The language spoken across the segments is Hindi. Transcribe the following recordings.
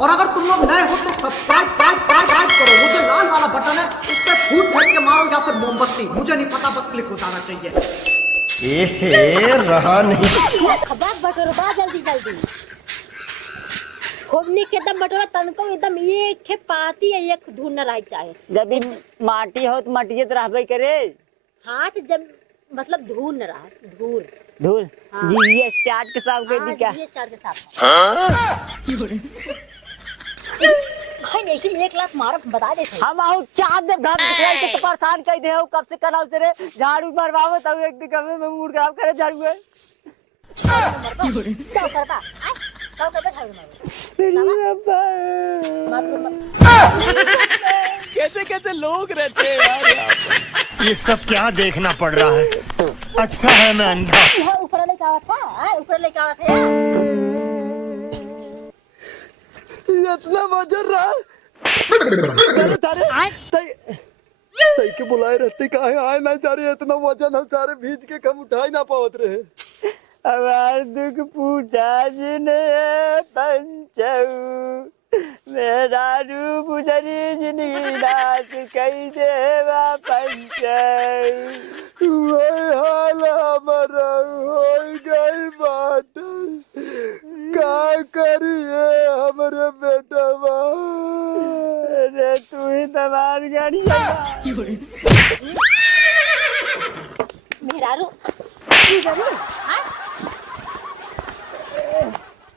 और अगर तुम लोग नए हो तो सब्सक्राइब करो। वो जो लाल वाला बटन है उस पर फूट फेंक के मारो या फिर मोमबत्ती, मुझे नहीं पता, बस क्लिक हो जाना चाहिए। रहा नहीं। जल्दी जल्दी खूबनी के एकदम बटोरा तनको एकदम एक खे पाती है, एक धून न रह चाहे। जब माटी हो तो माटिए तो रहबे करे। हाथ जब मतलब धूल न रहा, धूल धूल जी स्टार्ट के साथ कर दी क्या? ये स्टार्ट के साथ भाई नहीं, इसी एक लाख मारो बता दे। हम आउ चार दिन घर निकल के तो परेशान कर दे हो, कब से कराओ से रे झाड़ू मरवाओ तब एक दिन कब में मूड खराब करे झाड़ू है। क्या करता है? कब कब झाड़ू कैसे कैसे लोग रहते हैं यार, ये सब क्या देखना पड़ रहा है। अच्छा है मैं अंधा। ऊपर लेके आवा था, ऊपर लेके आवा था। इतना वजन रहा तई के बुलाए रहते काहे आए ना जा रहे, इतना वजन हम सारे भीज के कम उठा ही ना पावत रहे। हमार दुख पूछा जिने पंचऊ मेरा रूप गुजरी जिंदगी नाच कई देवा पंचऊ वही हाल हमारा हो गई बात, का करिए हमारे बेटा। अरे तू ही तबार गाड़ी मेरा रू जरूर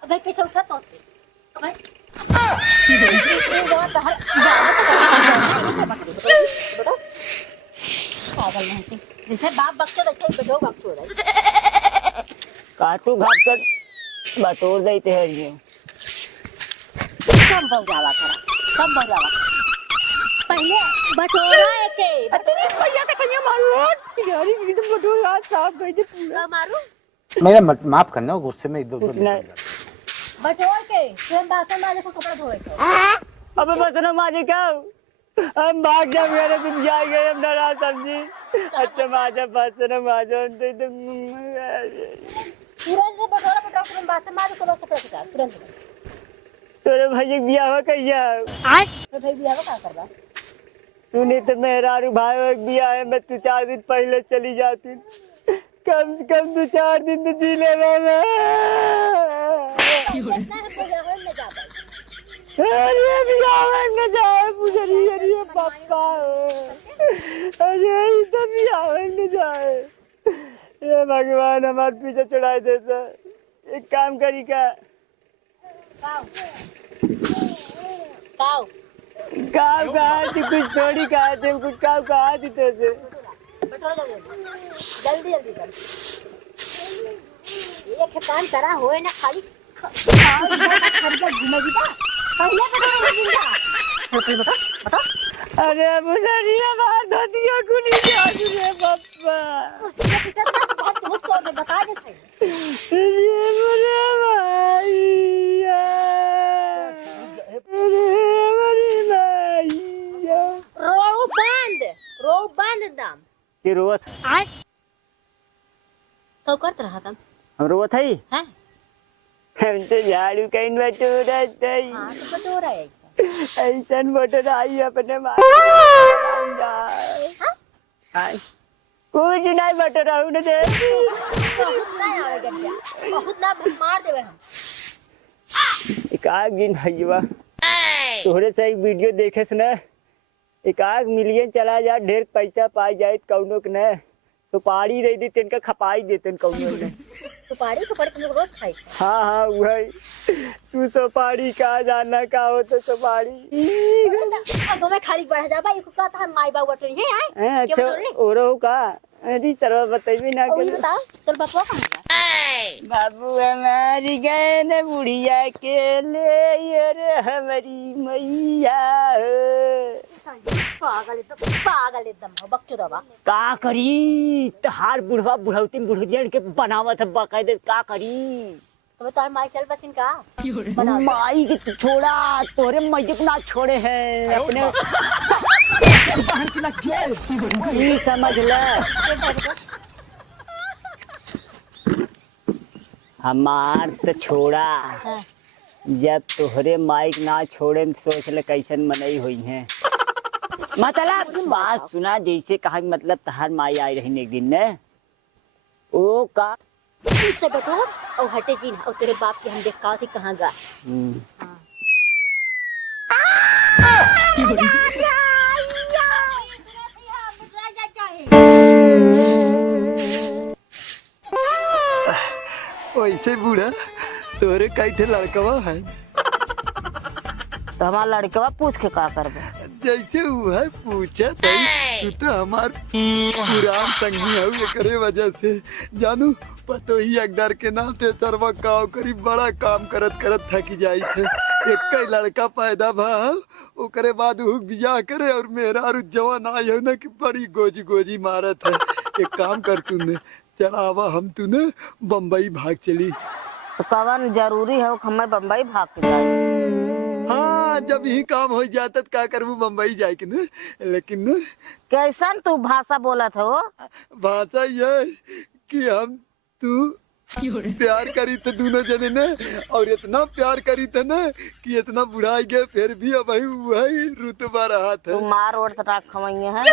अबे कैसे उठा तो भाई जैसे बाप बक्सो वैसे बेटो बक्सो काटू घाट कर बटोर देते हैं ये कम बढ़ जावा करा, कम बढ़ जावा पहले बटोरा के भैया का कन्या मारो यारी वीडियो बटोरा साफ कर दे पूरा मारू। मेरा माफ करना, गुस्से में इधर उधर बटोर के तुम बासन माजे को कपड़ा धोए थे। अबे बसन माजे का हम भाग जा, मेरे दिन जाएंगे हम नाराज समझी। अच्छा माजा बसन माजा तुरंत से बटोरा पटाओ, तुम बासन माजे को कपड़ा पटा तुरंत। तोरे भाई बियाह कहिया तो भाई बियाह का करबा? तूने तो मेरा भाई बियाह है, मैं तू 4 दिन पहले चली जाती, कम से कम 2-4 दिन तो जी ले मैं। अरे बियाह न जाए पुजरी, अरे पापा अरे तो बियाह न जाए। ये भगवान हमारे पीछे चढ़ाए देता। एक काम करी का गाँव कहा थी, कुछ थोड़ी कहा थे, कुछ गाँव कहा थी तो से जल्दी जल्दी कर ये खेतान करा होए ना खाली बता। अरे मुझे बाहर धोतिया को नहीं जाती रे पापा। बता दे ये मुझे भैया रो बंद दाम ये रोवत आए तो करत रहा था हम रोवत है हैं। हम तो झाड़ू कहीं बटोरा हां तो बटोरा है ऐसा बटोरा आई अपने मार कुछ नहीं बटोरा उन्हें दे बहुत ना आवेगा बहुत ना मार देवे हम। एक आग दिन भैया तोहरे से एक वीडियो देखे से ना 1 मिलियन चला जाए, ढेर पैसा पाई जाए कौनो के न सुपारी रही दी तिनका खपाई देते कौनो ने सुपारी तुम लोग रोज खाई। हाँ वही तू सुपारी का जाना का हो तो सुपारी तो मैं खाली बढ़ जा भाई का था माई बाबू बटोरी है आए अच्छा ओरो का अरे सरवा बताइए ना के बताओ चल बकवा कहां बाबू हमारी गए न बुढ़िया के ले रे हमारी मैया पागल एकदम बकचोद बा का करी तहार बुढ़वा बुढ़ौती बुढ़ियन के बनावत है बकायदे का करी। तो तार माई चल बसिन का माई के छोड़ा तोरे मैया को ना छोड़े हैं अपने ये समझ ले हमार तो छोड़ा जब तोहरे माइक ना छोड़े सोच ले कैसन मनई हुई है। मतलब बात सुना, जैसे कहा मतलब तहार माई आई रही एक दिन ने ओ का इससे बटो और हटे जी और तेरे बाप के हम देखा थी कहाँ गा। वैसे बूढ़ा तोरे कैठे लड़कवा है तो हमारा लड़कवा पूछ के का करबे। जैसे वो है पूछा तू तो हमार पुरान संगी है करे वजह से जानू पतो ही एक डर के नाते सरवा काम करी बड़ा काम करत करत थकी जाई थे। एक लड़का पैदा भा ओकरे बाद वो बियाह करे और मेरा और जवान आई हो ना कि बड़ी गोजी गोजी मारत है। एक काम कर तूने चल आवा हम तूने बम्बई भाग चली। तो कवन जरूरी है हमें बम्बई भाग के जाए। हाँ जब यही काम हो जाता तो क्या करूँ बम्बई जाए के न, लेकिन न कैसन तू भाषा बोला था वो भाषा ये कि हम तू प्यार करी थे दोनों जने ने और इतना प्यार करी थे ना कि इतना बुढ़ाई गए फिर भी अब वही रुतबा रहा था। तू मार ओढ़ तटा खवैये है।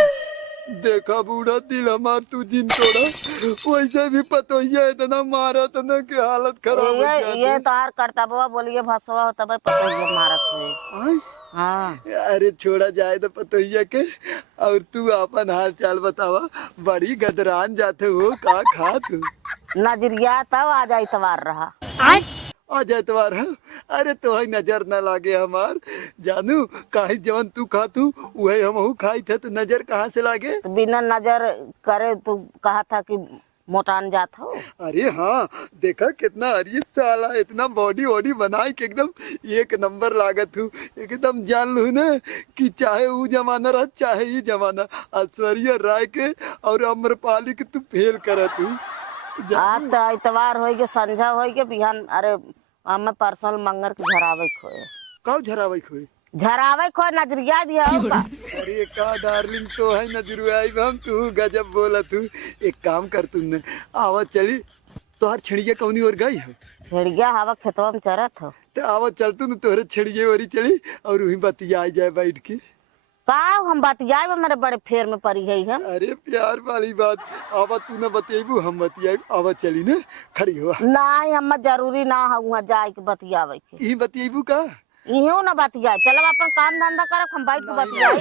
देखा बूढ़ा दिल हमार तू जिन तोड़ा वैसे भी पतो ही इतना मारा था ना कि हालत खराब हो गया। ये तार करता बाबा बोलिए भसवा होता भाई पता ही मारत हुए। हाँ अरे छोड़ा जाए तो पतोहिया के और तू अपन हाल चाल बतावा बड़ी गदरान जाते हो का खा तू नजरिया तब आज इतवार रहा आज एतवार है। अरे तो नजर न लागे हमार जानू काहे जवन तू खा तू वही हम खाई थे तो नजर कहाँ से लागे। तो बिना नजर करे तू कहा था कि मोटान जात हो। अरे हाँ देखा कितना अरे साला इतना बॉडी वॉडी बनाए के एकदम एक नंबर लागत हूँ। एकदम जान लू ना कि चाहे वो जमाना रहा चाहे ये जमाना ऐश्वर्या राय के और अम्रपाली के तू फेल करत हूँ। आज तो इतवार हो के संझा हो के बिहान अरे हमें पर्सनल मंगर के झरावे खोए कब झरावे खोए झरावे खोए नजरिया दिया होगा। अरे का डार्लिंग तो है नजरुआई हम तू गजब बोला तू। एक काम कर तुमने आवा चली तो हर छिड़िया कौनी और गई है छिड़िया हवा खेतवा में चरत हो तो आवा चल तू तोहरे छिड़िए और चली और वही बतिया जाए बैठ के। का हम बतियाए में मेरे बड़े फेर में पड़ी है हम। अरे प्यार वाली बात आवा तू न बतियाबू हम बतियाए आवा चली ना खड़ी हुआ नहीं हम जरूरी ना है वहाँ जाए के बतियावे के यही बतियाबू का इहो ना बतियाए चलो अपन काम धंधा करब हम बैठ के बतियाए।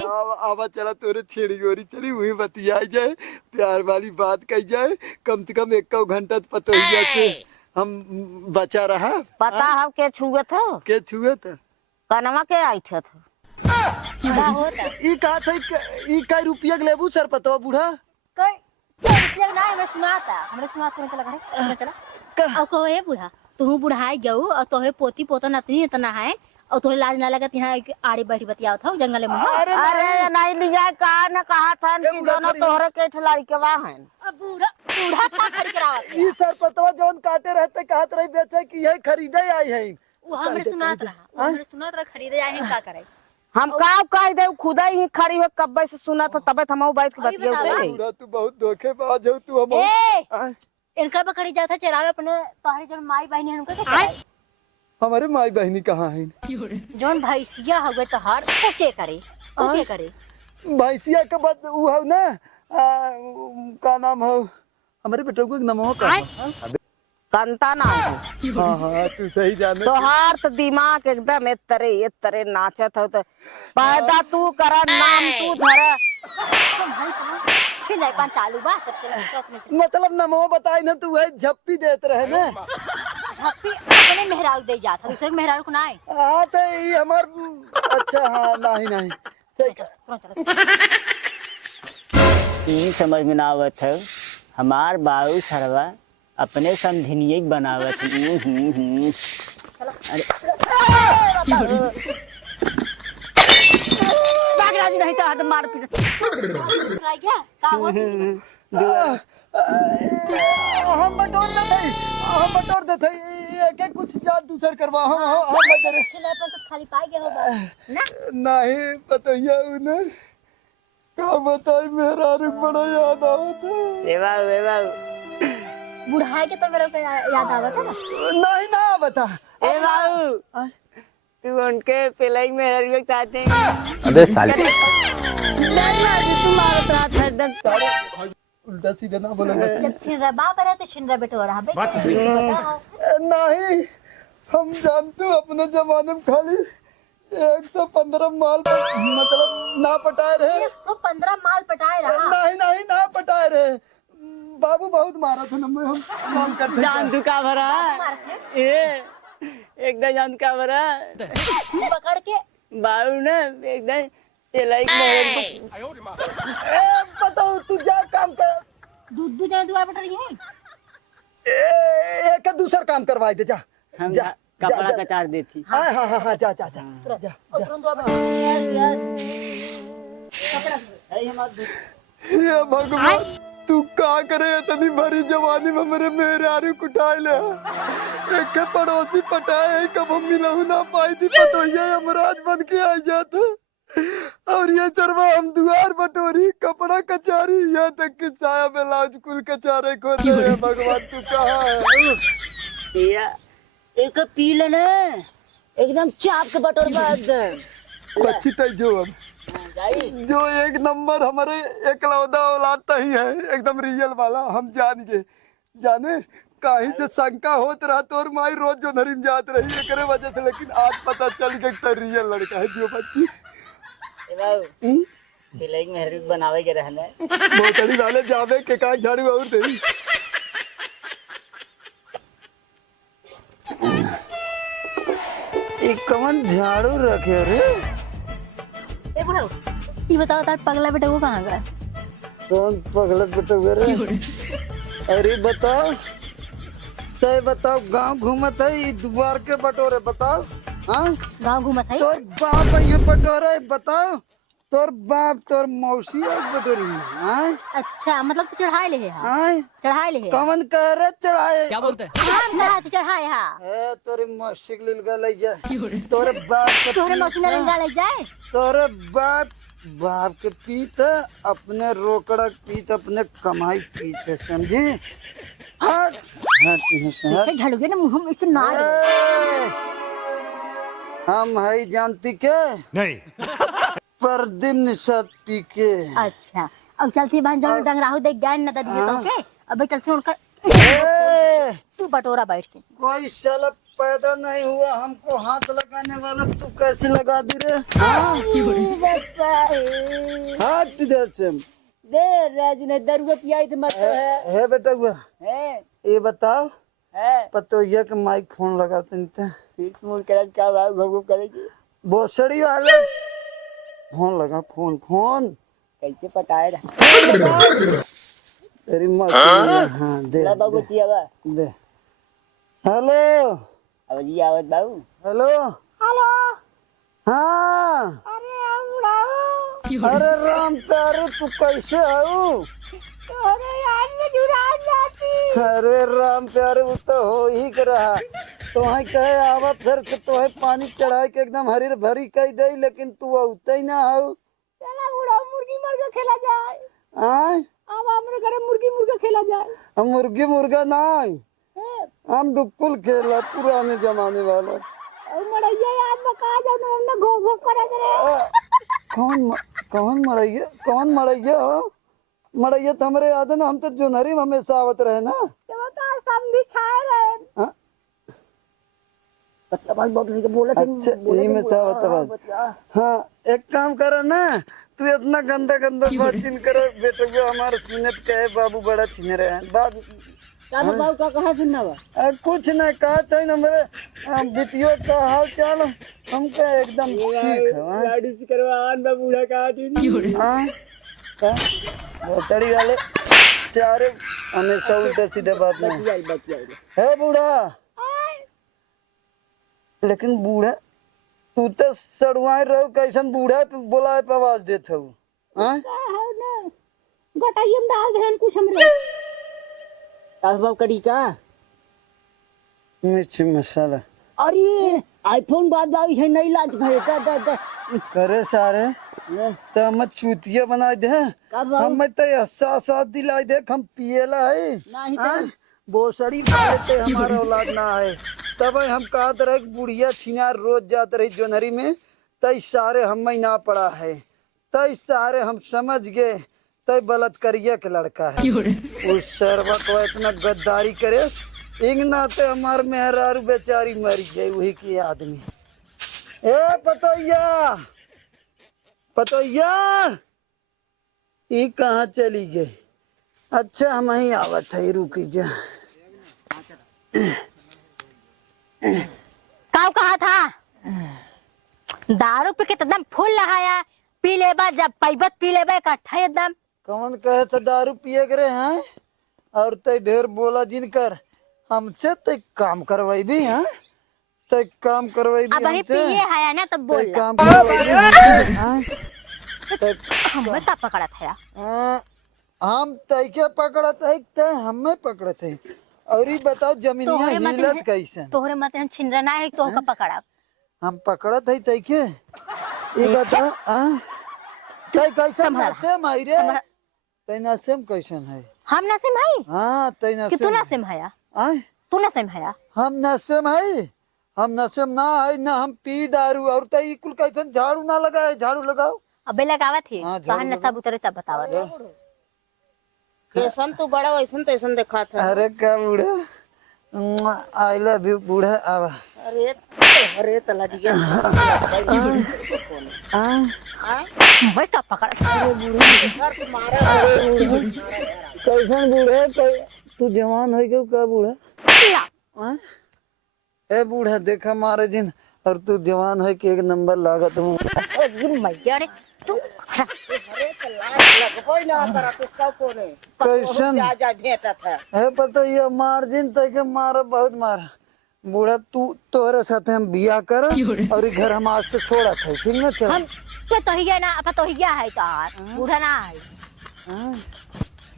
आवा चला तोरे छेड़ी गोरी चली वही बतियाई जाए प्यार वाली बात कही जाए कम से कम 1 घंटा पतोहिया से हम बचा रहा। पता है के छुए थे के छुए था कनवा के आई थे ई का था ई का रुपया के लेबू सर पतवा बूढ़ा हमरे सुनाता चला और कहो हे बूढ़ा तू बुढ़ाई जाऊ और तोहरे पोती पोता नतनी इतना है और तोहरे लाज ना लगत यहाँ आड़ी बैठी बतियाओ था जंगल में। अरे नहीं लिया कहा न कहा था कि दोनों तोहरे के ठलाड़ी के वहाँ हैं। बूढ़ा बूढ़ा का खड़ी करावत ई सर पतवा जौन काटे रहते कहत रही बेचे कि यही खरीदे आई है। वो हमरे सुनात रहा खरीदे आए हैं का करे हम का कह दे खुदा ही खड़ी हो कब्बे से सुना था तबे हम बैठ के बतियाते। बूढ़ा तू बहुत धोखेबाज हो तू हम ए इनका बकरी जाता चरावे अपने तोहरे जन माई बहनी उनका के करे हमारे माई बहनी कहाँ है जौन भैंसिया हवे तोहर तो के करे भैंसिया के बात उ हो ना का नाम हो हमारे बेटो को नाम हो का कंता ना हो। हाँ हाँ तू सही जाने तोहार तो दिमाग एकदम एक तरह नाचत हो तो पैदा तू करा नाम तू धरा छिले पान चालू बा मतलब नमो बताई ना तू है झप्पी देत रहे ना झप्पी अपने मेहरारू दे जाता दूसरे मेहरारू को ना आए। हाँ तो ये हमार अच्छा हाँ नहीं ये समझ में ना आवत है हमार बाबू सरवा अपने समझनिए बनावत। अरे नहीं तो हद मार पीट हम बटोर देते एक कुछ जान दूसर करवा हम बटोरे खाली पाई गए हो ना नहीं पतैया उन्हें का बताई मेरा रुक बड़ा याद आवता बुढ़ाई के तो मेरे को याद आवत है ना नहीं ना बता ए बाबू तू उनके पिलाई में हर साथ हैं। अबे साले तू मारत रहा था एकदम। उल्टा सीधा ना बोलो जब छिनरा बाप रहते छिनरा बेटोरा बात तो सही नहीं। हम जानते हो अपने जमाने में खाली 115 माल मतलब ना पटाए रहे। 115 माल पटाए रहा। नहीं नहीं ना पटाए रहे। बाबू बहुत मारा था नंबर हम काम करते जान तू का भरा ए एकदम जान का भरा पकड़ के बाबू ने एकदम पिलाई में बताओ तू जा काम कर। दूध जाए दुआ बट रही है। एक दूसरा काम करवाए दे जा। हम जा कपड़ा कचार देती। हाँ हाँ हाँ हाँ जा जा जा जा जा। ये भगवान तू का करे इतनी भरी जवानी में मेरे आरे कुटाए ले। एक पड़ोसी पटाए कब हम मिलहु ना पाई थी तो ये यमराज बन के आ जाता। और ये चरवा हम दुआर बटोरी कपड़ा कचारी यहाँ तक कि साया ब्लाउज कुल कचारे को दे। भगवान तू कहाँ है? एक पी लेना एकदम चाप के बटोर बाद बच्ची तय जो अब जो एक नंबर हमारे एकलौता औलाद ही है एकदम रियल वाला। हम जान गए जाने कहीं से शंका होत रहा तो और माई रोज जो नरीन जात रही एकरे वजह से। लेकिन आज पता चल गया कि रियल लड़का है जो बच्ची पिलाई में हर बनावे के रहना बोतली वाले जावे के का झाड़ू और दे। एक कौन झाड़ू रखे रे? ए बुढ़ऊ ये बताओ तार पगला बेटा वो कहाँ गया? कौन पगला बेटा रे? अरे बताओ तय बताओ गांव घूमत है ई द्वार के बटोरे बताओ। हाँ गाँव घूमत है। तोर बाप ये बटोरे बताओ। तोर बाप तोर मौसी बटोरी। हाँ अच्छा मतलब तू चढ़ाए ले है। हाँ चढ़ाए ले है। कौन कह रहे चढ़ाए? क्या बोलते हैं? हाँ चढ़ाए तो चढ़ाए हाँ। है तोरे मौसी के लिए ले जा। तोरे बाप के तोहरे मौसी ने ले जाए। तोरे बाप के पीत अपने रोकड़ा पीत अपने कमाई पीत समझी। हट हट झड़गे ना मुँह में से ना। हम है जानती के नहीं पर दिन निषाद पी के। अच्छा अब चलती बहन जो डंगराहू देख गए न दे तो के अब चलते उनका तू बटोरा बैठ के। कोई साला पैदा नहीं हुआ हमको हाथ लगाने वाला तू कैसे लगा दी रे? हट इधर से। दे राज ने दरुआ पियाई तो मत है बेटा हुआ है ये बताओ है पतो ये के माइक फोन लगाते नहीं फिर मोर कर क्या बात घुम करेगी बोसड़ी वाले फोन लगा फोन कैसे पटाए रहा तेरी माँ हाँ दे ला बाबू तियावा दे। हेलो अब जी आवत बाबू हेलो हाँ अरे राम प्यारे तू कैसे हो? अरे राम प्यारे वो तो हो ही कर रहा तो कहे आवा फिर के तो पानी चढ़ा के एकदम हरी भरी कह दे लेकिन तू औते ही ना हो। मुर्गी मुर्गा खेला जाए। आय अब हमारे घर मुर्गी मुर्गा खेला जाए। हम मुर्गी मुर्गा नहीं हम डुक्कुल खेला पुराने जमाने वाला। मड़ैया याद में कहा जाओ ना हमने घो घो करा दे। कौन मरैया हो? मरैया तो हमरे याद है ना हम तो जोनरी में हमेशा आवत रहे ना। समझी छाए रहे। हाँ? बोला अच्छा यही में चाहत हाँ एक काम करो ना तू इतना गंदा बात चिन करो बेटे हमारे सुनत के बाबू बड़ा छीन रहे हैं बात बाबू का कहा सुनना बा कुछ न कहा था मेरे बिटियों का हाल चाल हमको एकदम ठीक है। गाड़ी से करवान बा बूढ़ा कहा थी हाँ बोतड़ी वाले चारे हमेशा उल्टे सीधे बात में है बूढ़ा। लेकिन बूढ़ा तू तो सड़ुआई रहो कैसन बूढ़ा बोला पे आवाज देते हो? गटाइम डाल दे कुछ हमरे बाबू कड़ी का मिर्च मसाला। अरे आईफोन बाद बाबू है नहीं लाज भाई दा करे सारे तो हम चूतिया बना दे हम तो एहसास दिलाई दे हम पिएला है नहीं बोसड़ी मारते हमारा औलाद ना है। तब हम कहते रहे बुढ़िया छिनार रोज जाते रही जोनहरी में, तई सारे हम ही ना पड़ा है, तई सारे हम समझ गए तई बलात्कारिया के लड़का है। उस सरवा को इतना गद्दारी करे इंग नाते हमार मेहरारू बेचारी मरी गई वही की आदमी। ए पतोया पतोया ये कहाँ चली गई? अच्छा हम ही आवत है, रुकी जा। काऊ कहा था दारू पे कितना फूल लगाया, पी लेबा जब पैबत पी लेबा इकट्ठा एकदम। कौन कहे तो दारू पिए करे हैं और ते ढेर बोला जिनकर हमसे ते काम करवाई भी हैं, ते काम करवाई भी अब वही हमसे, पिए है ना तब ते बोल काम करवाई भी हमसे, हाँ? ते हमें तब पकड़ा था। हाँ, हम तय के पकड़त है ते हमें पकड़त है। और ये बताओ जमीनिया हिलत कैसे? तोहरे मत हम छिनरना है तो का पकड़ा हम पकड़त है तय के ये बताओ हाँ तय कैसे नसेम है रे? तय नसेम कैसन है? हम नसीम है हाँ तय कि तू नसेम नसीम है? आय तू नसीम है? हम नशे में है, हम नशे में ना है ना हम पी दारू। और तई कुल कैसन झाड़ू ना लगाए, झाड़ू लगाओ। अबे लगावत है हाँ, कहां जरूर नशा उतरे तब बतावा। कैसन तू बड़ा वैसन तैसन देखा था। अरे क्या बूढ़ा, आई लव यू बूढ़ा। आवा अरे अरे तला जिया मैं तब पकड़ा कैसन बूढ़ा? तू जवान हो गया क्या बूढ़ा? हाँ? ए बूढ़ा देखा मारे जिन और तू जवान है कि एक नंबर लागत हूँ। मैया रे तू लगबो ना करा तू सब कोने कैसन जा जा भेटा था। है पता ये मार्जिन तय के मारा बहुत मारा। बूढ़ा तू तोरे साथ हम बिया कर और ये घर हम आज से छोड़ा था, ठीक ना? चल हम तो ही ना अब तो ही है तार बूढ़ा ना है। हाँ?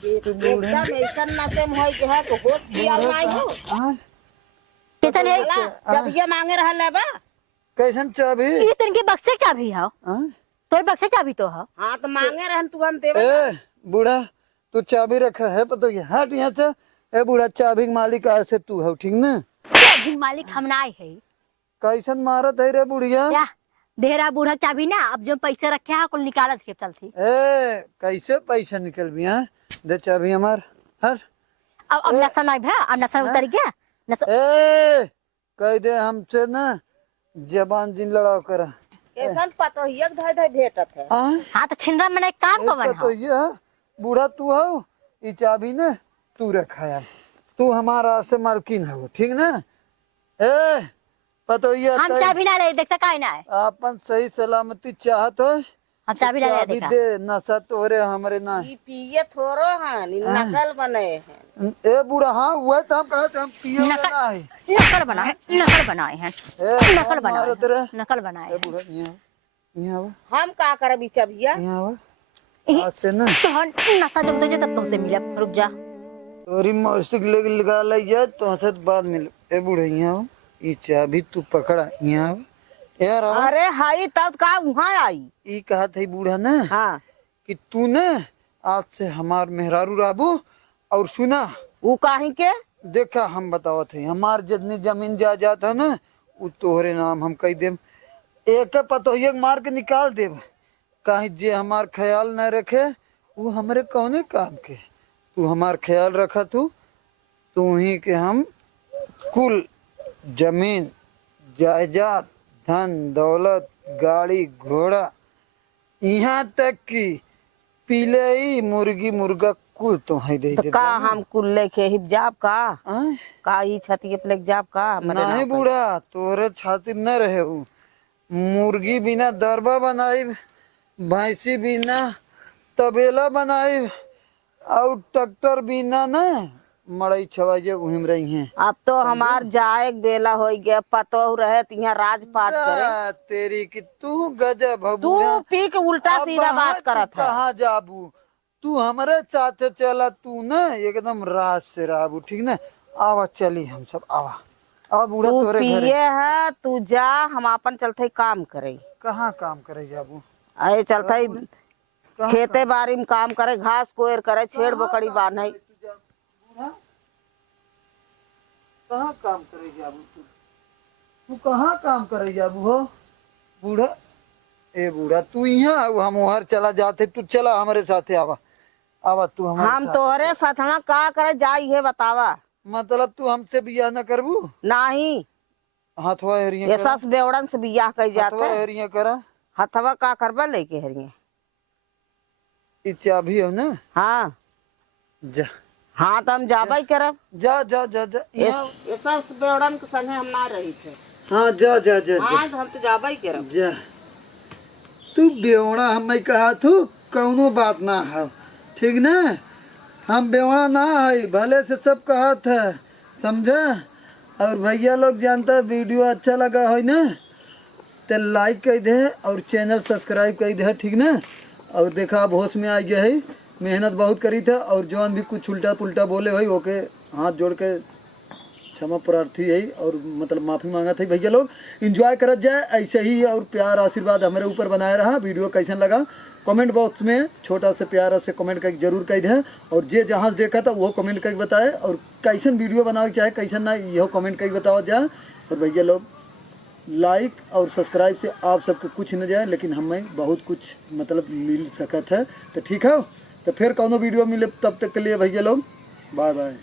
एकदम ऐसा नशे में होई है तो होश किया नहीं हो। हाँ? कितन है जब ये मांगे रहल है बा कैसन चाबी? ये तनके बक्से चाबी है हाँ? तोर बक्से चाबी तो है। हां तो मांगे रहन तू हम देबे। ए बूढ़ा तू चाबी रखा है पता ये? हट यहाँ से। ए बूढ़ा चाबी के मालिक आज से तू हो, ठीक ना? चाबी मालिक हम ना है। कैसन मारत है रे बुढ़िया? या देहरा बूढ़ा चाबी ना अब जो पैसे रखे है कुल निकालत के चलती। ए कैसे पैसा निकल भी? हाँ दे चाबी हमार। हर अब नशा नहीं भा, अब नशा उतर गया नशा। ए कह दे हमसे ना जबान जिन लड़ाओ करा। कैसन पतो एक धय धय भेटत है। हाँ? हाँ तो छिंडरा में एक काम कवन तो हो। ये बूढ़ा तू हो, ये चाबी ना तू रखा यार, तू हमारा से मालकिन हो, ठीक ना? ए पतो ये हम चाबी ना ले देखता काहे ना है। अपन सही सलामती चाहत हो हम चाबी ना ले चाबी देखा। दे, नशा तोरे हमरे ना। ई पिए थोरो हन नकल बने हैं। ए बूढ़ा हाँ हुआ तो हम कहते हम पिए वाला ना है। नकल बनाए हैं ए नकल बनाए मारो तेरे। हैं नकल बनाए ए हैं। बूढ़ा यहाँ आवा, हम का करब ई चबिया। यहाँ आवा। आज से ना तो हम नशा जब तुझे तब तुमसे मिले रुक जा। तोरी मौसिक लेके लगा लिया तो से बाद मिल। ए बूढ़ा यहाँ आओ, ये चाबी तू पकड़ा, यहाँ आओ यार। आओ। अरे हाई तब का वहां आई। ये कहा था बूढ़ा ना हाँ कि तू ना आज से हमार मेहरारू राबू। और सुना वो काहे के देखा हम बतावत है हमार जितनी जमीन जायदाद है ना वो तोहरे नाम हम कह देम। एक पतोहिया मार के निकाल देब। कहीं जे हमार ख्याल न रखे वो हमरे कौने काम के। तू हमार ख्याल रखा तू ही के हम कुल जमीन जायदाद धन दौलत गाड़ी घोड़ा यहाँ तक की पीले ही मुर्गी मुर्गा कुल तो है दे तो का हम कुल लेके हिजाब का आय? का ई छती पे जाब का नहीं बूढ़ा तोरे छातिर न रहे उ। मुर्गी बिना दरबा बनाई, भैंसी बिना तबेला बनाई और ट्रैक्टर बिना ना मड़ई छवाइए उहिम रही हैं। अब तो हमार जाए बेला हो गया पतो रहे यहाँ राजपाट करे। तेरी की तू गजब हो तू बूढ़ा। पी के उल्टा अब सीधा बात तू करत है। कहाँ जाबू? तू हमारे साथ चला, तू ना एकदम राज से राबू, ठीक ना? आवा चली हम सब आवा। आवा बूढ़ा तू तोरे घरे। पिए है तू जा, हम अपन चलते काम करे। कहाँ काम करे जाबू? आए चलते खेते बाड़ी में काम करे, घास कोयर करे, छेड़ बकड़ी बांधे। कहाँ काम करे जाबू तू कहाँ काम करे जाबू हो बूढ़ा ए बूढ़ा तू यहाँ आओ हम वहां चला जाते तू चला हमारे साथे आवा आवा तू हमारे हम साथ। तोहरे साथ हम का करे जाई है बतावा। मतलब तू हमसे बियाह न करबू नहीं हाथवा हेरिया ये करा सस बेवड़न से बियाह कर हाथवा जाते हेरिया करा हथवा का करबा लेके हरिये। ई चाबी हो ना हाँ जा हाँ तो हम जाबा ही करब। जा जा जा जा यहाँ ये सस बेवड़न के संगे हम ना रही थे। हाँ जा जा जा जा हाँ तो हम तो जाबा ही करब। जा तू बेवड़ा हमें कहा तू कौनो बात ना है ठीक ना हम बेवड़ा ना है भले से सब कहा था समझा। और भैया लोग जानता है वीडियो अच्छा लगा हो ना तो लाइक कर दे और चैनल सब्सक्राइब कर दे ठीक ना। और देखा अब होश में आ गया है मेहनत बहुत करी था और जौन भी कुछ उल्टा पुल्टा बोले भाई ओके हाथ जोड़ के क्षमा प्रार्थी है और मतलब माफ़ी मांगा था भैया लोग। एंजॉय करत जाए ऐसे ही और प्यार आशीर्वाद हमारे ऊपर बनाए रहा। वीडियो कैसन लगा कमेंट बॉक्स में छोटा से प्यार से कमेंट करके जरूर कह दे और जे जहाँ से देखा था वो कमेंट करके बताए और कैसन वीडियो बनाओ चाहे कैसन ना यह कमेंट करके बताओ जाए। और भैया लोग लाइक और सब्सक्राइब से आप सबके कुछ न जाए लेकिन हमें बहुत कुछ मतलब मिल सकत है तो ठीक है। तो फिर कौनो वीडियो मिले तब तक के लिए भैया लोग बाय बाय।